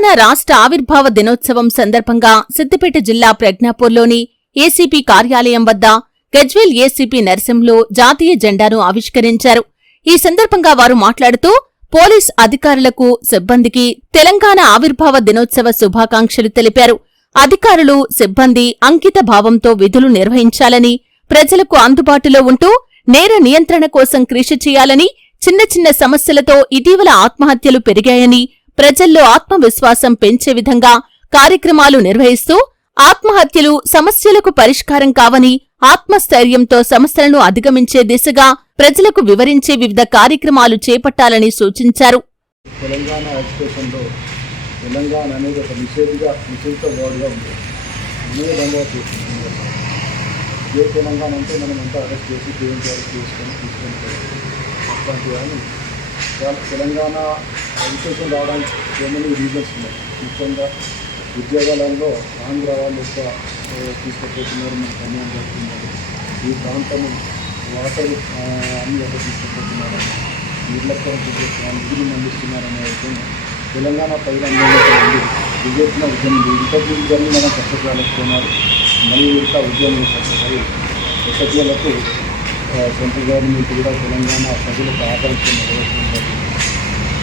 తెలంగాణ రాష్ట్ర ఆవిర్భావ దినోత్సవం సందర్భంగా సిద్దిపేట జిల్లా ప్రజ్ఞాపూర్లోని ఏసీపీ కార్యాలయం వద్ద గజ్వేల్ ఏసీపీ నర్సింలో జాతీయ జెండాను ఆవిష్కరించారు. ఈ సందర్భంగా వారు మాట్లాడుతూ పోలీస్ అధికారులకు, సిబ్బందికి తెలంగాణ ఆవిర్భావ దినోత్సవ శుభాకాంక్షలు తెలిపారు. అధికారులు, సిబ్బంది అంకిత భావంతో విధులు నిర్వహించాలని, ప్రజలకు అందుబాటులో ఉంటూ నేర నియంత్రణ కోసం కృషి చేయాలని, చిన్న చిన్న సమస్యలతో ఇటీవల ఆత్మహత్యలు పెరిగాయని, ప్రజల్లో ఆత్మవిశ్వాసం పెంచే విధంగా కార్యక్రమాలు నిర్వహిస్తూ ఆత్మహత్యలు సమస్యలకు పరిష్కారం కావని, ఆత్మస్థైర్యంతో సమస్యలను అధిగమించే దిశగా ప్రజలకు వివరించే వివిధ కార్యక్రమాలు చేపట్టాలని సూచించారు. తెలంగాణ ఎడ్యుకేషన్లో తెలంగాణ అనేది ఒక నిషేధిత వర్డ్గా ఉంది. వినోదంగా చేస్తుంది. ఏ తెలంగాణ అంటే మనం అంతా అరెస్ట్ చేసి తీసుకొని అట్లాంటి కానీ తెలంగాణ ఎడ్యుకేషన్ రావడానికి ఏమైనా రీజన్స్ ఉన్నాయి. ముఖ్యంగా ఉద్యోగాలలో ఆంధ్ర వాళ్ళు ఎక్కువ తీసుకుపోతున్నారు, మనకు అన్యాయం జరుగుతున్నారు. ఈ ప్రాంతం వాటర్ అన్ని ఎక్కడ తీసుకుపోతున్నారు, నిర్లక్ష్యం చేస్తున్నారు, నిధులు అందిస్తున్నారనే విషయం తెలంగాణ ప్రజలందరూ విజయత్న ఉద్యమం ఇంటర్వ్యూలన్నీ మనం కష్టపడాలనుకున్నారు. మళ్ళీ ఇంకా ఉద్యమం సక్సెస్ ఎస్ఎస్ఏలకు సెంట్రల్ గవర్నమెంట్ కూడా తెలంగాణ ప్రజలకు ఆకాంక్ష నెరవేర్చుకుంటారు.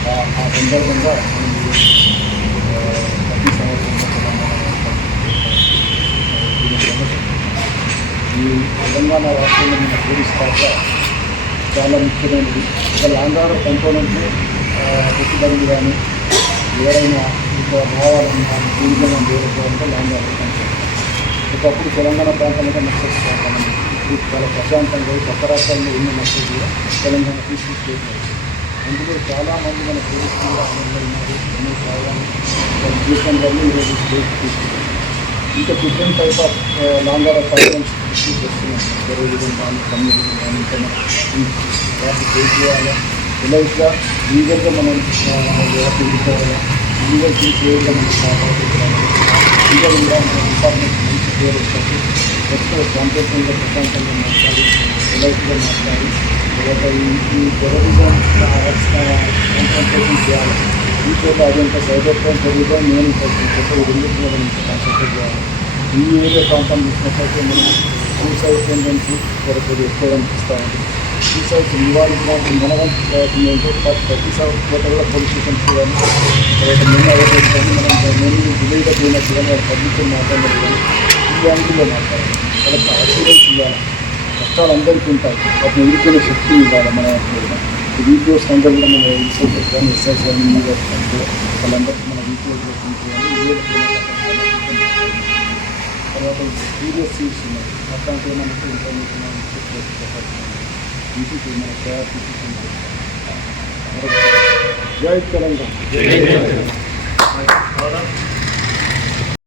ఆ సందర్భంగా ప్రతి సంవత్సరంలో ఈ తెలంగాణ రాష్ట్రంలో మన పోలీస్ పాత్ర చాలా ముఖ్యమైనది. ఒక లాంగార కంట్రోల్ని పెట్టుబడులు కానీ ఎవరైనా ఇంకా రావాలన్నా జీవితం వేరుకోవాలంటే లాంగార కంట్రోల్. ఒకప్పుడు తెలంగాణ ప్రాంతంలో నక్సల్స్ ప్రాంతం ఇప్పుడు చాలా ప్రశాంతంగా కొత్త రాష్ట్రాల్లో ఉన్న నక్సల్స్ కూడా తెలంగాణ తీసుకుంటున్నారు. అందులో చాలామంది మన పోలీసు కూడా అమలు ఉన్నారు. ఎన్నో కావాలని దేశంలో ఈరోజు స్టేట్ తీసుకుంటారు. ఇంకా డిఫరెంట్ టైప్ ఆఫ్ లాంగార ప్యాటర్న్స్ చేస్తున్నాం. టెర్రరిజం కానీ, కమ్యూనిజం కానీ, ఇంకా వాటి చేయాలా, ఎలాగా లీగల్గా మనం తీసుకోవాలా, లీగల్ చేయగా మనం కాపాడుకోవాలి. లీగల్ కూడా మన డిపార్ట్మెంట్ మంచి పేరు వస్తుంది. ఎక్కువ శాంతియుతంగా ప్రశాంతంగా మాట్లాడి, ఎలాగా మాట్లాడి తర్వాత ఈ టెర్రరిజం కాన్సన్ట్రేషన్ చేయాలి. ఈ చోట అదంత సైబర్ క్రైమ్ టెర్రరిజం నేను రెండింటిలో మనం కాన్సన్ట్రేట్ చేయాలి. ఈ ఏరియా ప్రాంతం చూసినట్లయితే మనం సూసైడ్ టెండెన్సీ కొరకు ఎక్కువ అనిపిస్తూ ఉంది. సూసైడ్స్ నివారించడానికి మనవంతు ప్రయత్నం ఏంటో ప్రతి చోట కూడా పోలీస్ స్టేషన్స్ కానీ తర్వాత మెయిన్ అవేర్నెస్ కానీ మనం మెయిన్ విలేజ్గా పోయినట్టు కానీ వాళ్ళు పబ్లిక్తో మాట్లాడలేదు కానీ ఈ యాంగిల్లో మాట్లాడాలి. వాళ్ళకి అష్యూరెన్స్ ఇవ్వాలి. కష్టాలు అందరికీ ఉంటాయి, వాటిని ఎదుర్కొనే శక్తి ఇవ్వాలి. మన వీపీఓస్ అందరూ కూడా మన ఇన్స్పెక్టర్స్ కానీ, ఎస్ఐస్ కానీ, వాళ్ళందరికీ మన వీపీఓస్ తర్వాత సీరియస్ సీట్స్ ఉన్నాయి. అట్లాంటి ఏమైనా ఇన్ఫర్మేషన్ మన జై తెలంగాణ.